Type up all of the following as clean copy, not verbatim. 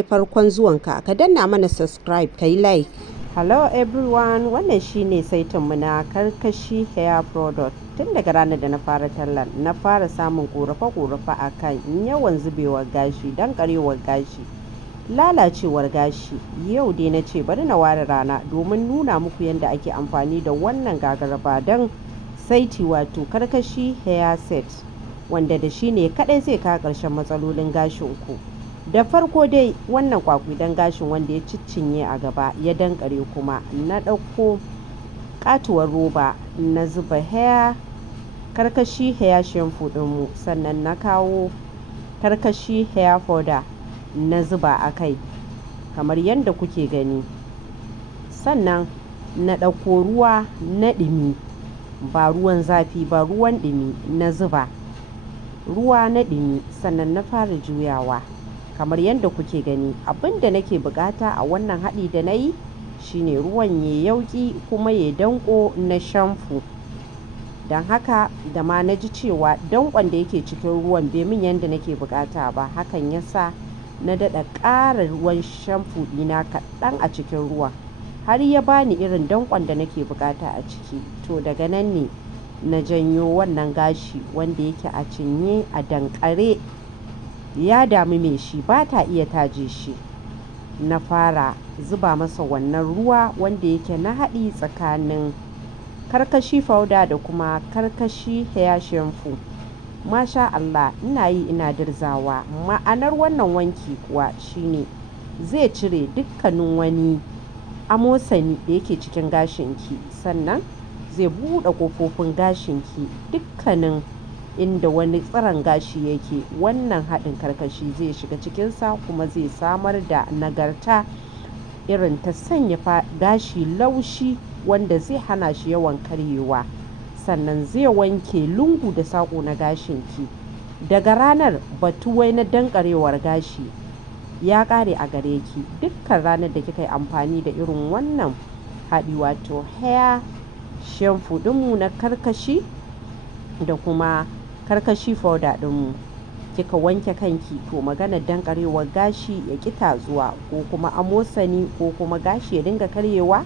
Farkon zuwanka ka danna mana subscribe ka yi like. Hello everyone, wannan shine saitinmu na karkashi hair product. Tun daga ranar da na fara tallan na fara samun ƙorafe-ƙorafe a kan yawan zubewar gashi, danƙarewar gashi, lalacewar gashi. Yau dai na ce bari na ware rana domin nuna muku yadda ake amfani da wannan gagarabadan saiti wato karkashi hair set, wanda da shi ne kaɗai zai kawo ƙarshen matsalolin gashinku. Da farko dai wannan kwakwidan gashin wanda ya ciccinye a gaba ya dankare kuma na ɗauko katuwar roba na zuba karkashi hair shampoo ɗinmu, sannan na kawo karkashi hair powder na zuba a kai kamar yadda kuke gani. Sannan na ɗauko ruwa na ɗumi, ba ruwan zafi ba, ruwan ɗumi na zuba, ruwa na ɗumi, sannan na fara juyawa kamar yadda kuke gani. Abin da nake bukata a wannan haɗi da na yi shine ruwan ya yauƙi kuma ya danƙo na shamfu. Don haka da ma na ji cewa danƙon da yake cikin ruwan bai min yadda nake bukata ba, hakan ya sa na daɗa ƙara ruwan shamfu ɗina kaɗan a cikin ruwan har ya bani irin danƙon da nake bukata a ciki. To daga nan ne na janyo wannan gashi wanda yake a cinye a danƙare ya dami mai shi ba ta iya taje shi. Na fara zuba masa wannan ruwa wanda yake na haɗi tsakanin karkashi powder da kuma karkashi hair shampoo. Masha Allah, ina yi ina dirzawa. Ma'anar wannan wanki kuwa shine zai cire dukkanin wani amosani da yake cikin gashinki, sannan zai buɗe ƙofofin gashinki. Dukkanin inda wani tsiron gashi yake, wannan haɗin karkashi zai shiga cikinsa kuma zai samar da nagarta irin ta sanya gashi laushi wanda zai hana shi yawan karyewa. Sannan zai wanke lungu da saƙo na gashinki. Daga ranar batuwai na danƙarewar gashi ya ƙare a gare ki. Dukkan ranar da kika yi amfani da irin wannan haɗi wato hair shampoo ɗinmu na karkashi da kuma karkashi powder ɗinmu, kika wanke kanki, to maganar danƙarewar gashi ya ƙi tazuwa ko kuma amosani ko kuma gashi ya dinga karyewa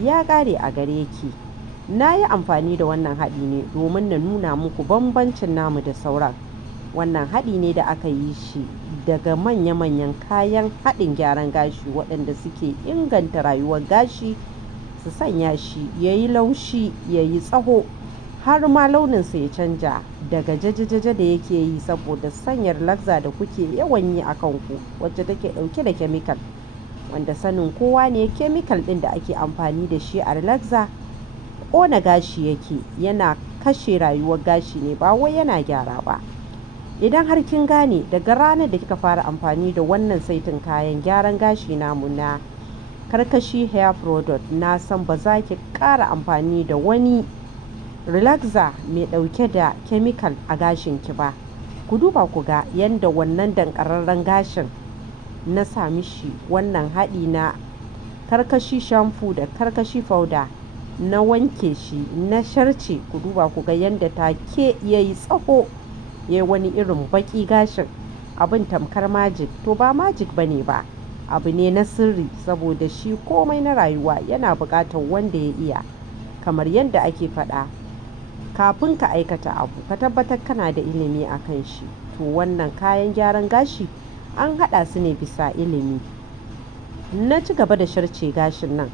ya ƙare a gare ki. Na yi amfani da wannan haɗi ne domin na nuna muku bambancin namu da sauran. Wannan haɗi ne da aka yi shi daga manya-manyan kayan haɗin gyaran gashi waɗanda suke inganta rayuwar gashi, su sanya shi ya yi laushi, ya yi tsaho, har ma launinsa ya canja daga jaje-jaje da yake yi saboda sanya relaxer da kuke yawan yi a kanku wacce take ɗauke da chemical, wanda sanin kowa ne chemical ɗin da ake amfani da shi a relaxer ƙona gashi yake, yana kashe rayuwar gashi ne ba wai yana gyara ba. Idan har kin gane daga ranar da kika fara amfani da wannan saitin kayan gyaran gashi namu na karkashi hair product, na san ba za ki ƙara amfani da wani relaxer mai ɗauke da chemical a gashinki ba. Ku duba ku ga yadda wannan danƙararren gashin na sami shi wannan haɗi na karkashi shampoo da karkashi powder, na wanke shi na sharce. Ku duba ku ga yadda take ya yi tsaho, ya yi wani irin baƙi gashin, abin tamkar magic. To ba magic ba ne ba, abu ne na sirri, saboda shi komai na rayuwa yana buƙatar wanda ya iya. Kamar yadda ake faɗa, kafin ka aikata abu ka tabbatar kana da ilimi a kan shi. To wannan kayan gyaran gashi an haɗa su ne bisa ilimi. Na ci gaba da sharce gashin nan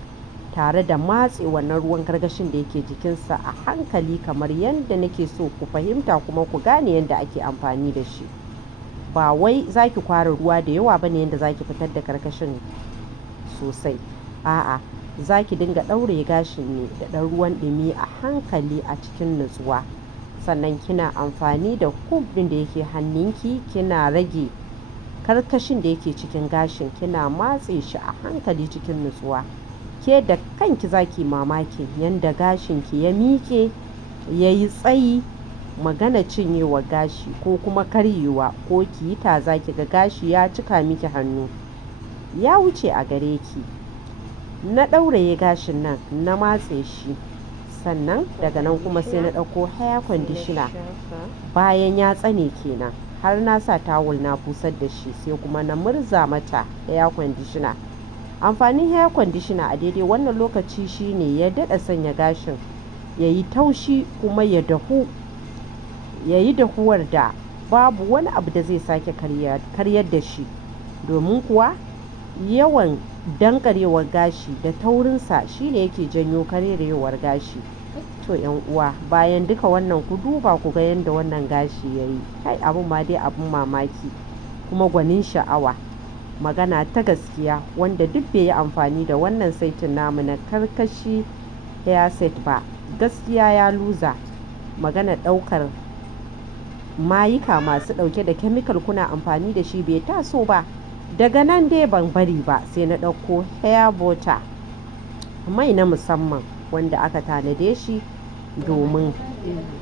tare da matse wannan ruwan karkashin da yake jikinsa a hankali kamar yadda nake so ku fahimta kuma ku gane yadda ake amfani da shi. Ba wai za ki kwara ruwa da yawa ba ne yadda za ki fitar da karkashin sosai. A'a, za ki dinga ɗaure gashin ne da ɗan ruwan ɗumi a hankali a cikin nutsuwa. Sannan kina amfani da comb ɗin da yake hannunki, kina rage karkashin da yake cikin gashin, kina matse shi a hankali cikin nutsuwa. Ke da kanki za ki mamakin yadda gashinki ya miƙe, ya yi tsayi. Magana cinyewa gashi ko kuma karyewa ko ki yi taza ki ga gashi ya cika miki hannu ya wuce a gare ki. Na ɗauraye gashin nan na matse shi, sannan daga nan kuma sai na ɗauko hair conditioner bayan ya tsane kenan. har na sa tawul na busar da shi, sai kuma na murza mata hair conditioner. Amfanin hair conditioner a daidai wannan lokaci shine ya daɗa sanya gashin ya yi taushi kuma ya dahu, ya yi dahuwar da babu wani abu da zai sake karyar da shi, domin kuwa yawan dankarewar gashi da taurinsa shine yake janyo karyarewar gashi. To yan uwa, bayan duka wannan ku duba ku ga yadda wannan gashi ya yi, kai abun ma dai abun mamaki kuma gwanin sha'awa. Magana ta gaskiya, wanda duk bai yi amfani da wannan saitin namu na karkashi hair set ba, gaskiya ya luza. Magana ɗaukar mayuka masu ɗauke da chemical kuna amfani da shi bai taso ba. Daga nan dai ban bari ba, sai na ɗauko hair butter, mai na musamman wanda aka tanade shi domin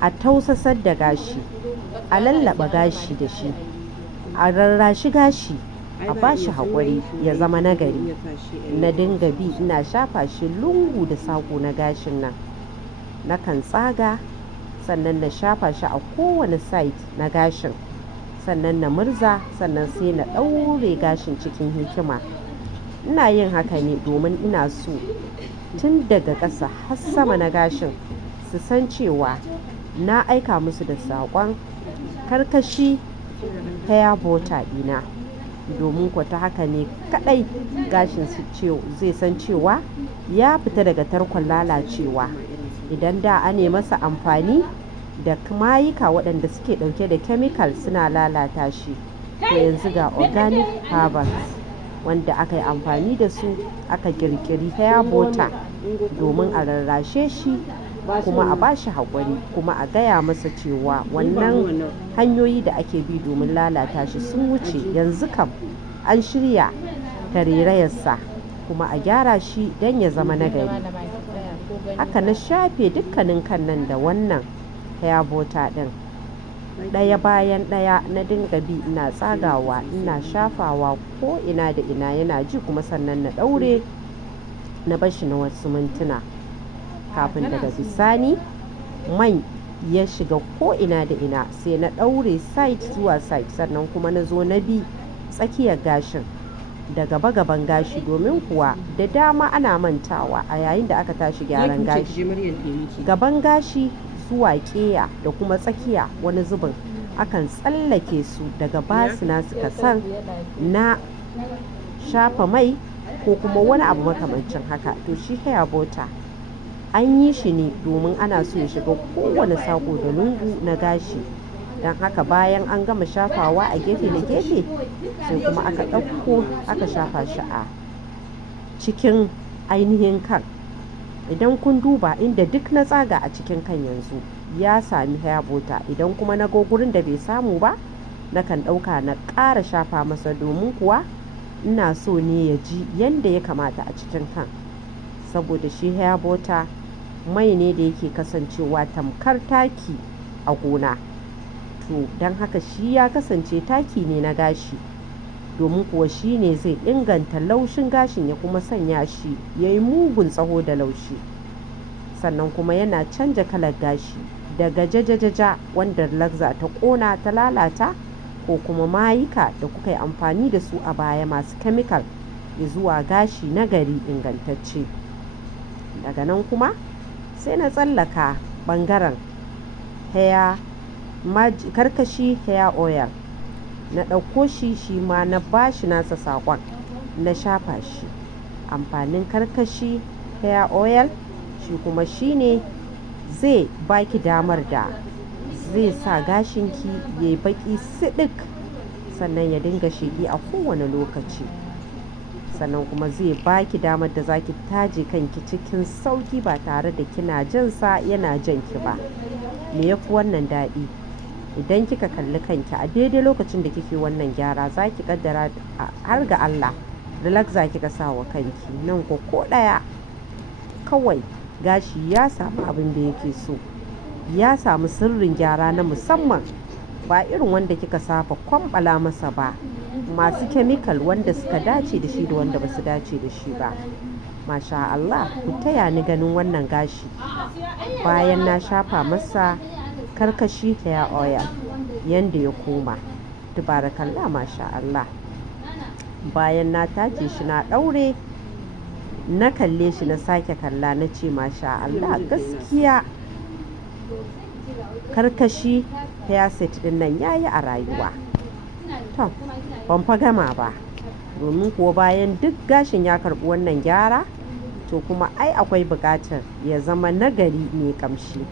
a tausasar da gashi, a lallaba gashi da shi, a rarrashi gashi, a ba shi haƙuri ya zama nagari. Na dinga bi ina shafa shi lungu da saƙo na gashin nan, nakan tsaga, sannan na shafa shi a kowane side na gashin, sannan na murza, sannan sai na ɗaure gashin cikin hikima. Ina yin haka ne domin ina so tun daga ƙasa har sama na gashin su san cewa na aika musu da saƙon karkashi hair butter ɗina, domin kuwa ta haka ne kaɗai gashin su zai san cewa ya fita daga tarkon lalacewa. Idan da ane masa amfani da mayuka waɗanda suke ɗauke da chemical suna lalata shi, to yanzu ga organic herbals wanda aka yi amfani da su aka ƙirƙiri hair butter domin a rarrashe shi kuma a bashi haƙuri, kuma a gaya masa cewa wannan hanyoyi da ake bi domin lalata shi sun wuce. Yanzu kam an shirya tarairayarsa kuma a gyara shi don ya zama nagari. Haka na shafe dukkanin kan nan da wannan hair butter ɗin, ɗaya bayan ɗaya na dinga bi ina tsagawa, ina shafawa ko ina da ina yana ji, kuma sannan na ɗaure na bashi na wasu mintuna kafin daga bisani man ya shiga ko ina da ina, sai na ɗaure side zuwa side, sannan kuma na zo na bi tsakiyar gashin da gaban gashi, domin kuwa da dama ana mantawa a yayin da aka tashi gyaran gashi, gaban gashi zuwa ƙeya da kuma tsakiya wani zubin akan tsallake su daga basu nasu kasan na shafa mai ko kuma wani abu makamancin haka. To shi hair butter an yi shi ne domin ana so ya shiga kowane saƙo da lungu na gashi, don haka bayan an gama shafawa a gefe da gefe, sai kuma aka ɗauko aka shafa shi a cikin ainihin kan. Idan kun duba inda duk na tsaga a cikin kan yanzu ya sami hair butter, idan kuma na gurin da bai samu ba, nakan ɗauka na ƙara shafa masa, domin kuwa ina so ne ya ji yanda ya kamata a cikin kan, saboda shi hair butter mai ne da yake kasancewa tamkar taki a gona. To don haka shi ya kasance taki ne na gashi, domin kuwa shi ne zai inganta laushin gashin ya kuma sanya shi ya yi mugun tsaho da laushi, sannan kuma yana canja kalar gashi daga jajajaja wanda relaxer ta ƙona ta lalata, ko kuma mayuka da kuka yi amfani da su a baya masu chemical, zuwa gashi na gari ingantacce. Daga nan kuma sai na tsallaka ɓangaren karkashi hair oil, na ɗauko shi ma na bashi nasa saƙon, na shafa shi. Amfanin karkashi hair oil shi kuma shine zai baki damar da zai sa gashinki ya yi baƙi siɗik, sannan ya dinga sheƙi a kowane lokaci, sannan kuma zai baki damar da zaki taje kanki cikin sauki ba tare da kina jansa yana janki ba. Me yafi wannan daɗi? Idan kika kalli kanki a daidai lokacin da kike wannan gyara, zaki kaddara har ga Allah relaxer kika sa wa kanki, nan ko ɗaya kawai gashi ya samu abin da yake so, ya samu sirrin gyara na musamman, ba irin wanda kika saba kwambala masa ba, masu chemical wanda suka dace da shi da wanda ba su dace da shi ba. Masha Allah, ku taya ni ganin wannan gashi bayan na shafa masa karkashi hair oil yanda ya koma. tubarakallah masha Allah. Bayan na tace shi na ɗaure, na kalle shi na sake kalla na ce masha Allah, gaskiya karkashi hair set ɗin nan yayi a rayuwa. To ban fa gama ba, domin kuwa bayan duk gashin ya karɓi wannan gyara, to kuma ai akwai buƙatar ya zama nagari mai ƙamshi.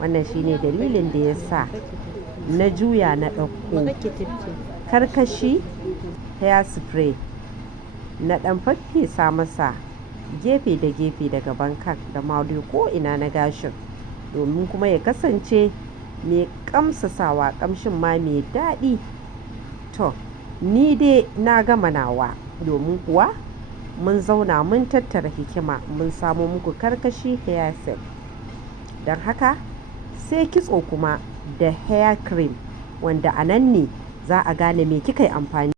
Wannan shine dalilin da ya sa na juya na ɗauko karkashi hair spray na ɗan faffesa masa gefe da gefe da gaban kan da ma dai ko ina na gashin, domin kuma ya kasance mai ƙamsasawa, ƙamshin ma mai daɗi. To ni dai na gama nawa, domin kuwa mun zauna mun tattara hikima mun samo muku karkashi hair set. Don haka sai kitso kuma da hair cream, wanda a nan ne za a gane me kika yi amfani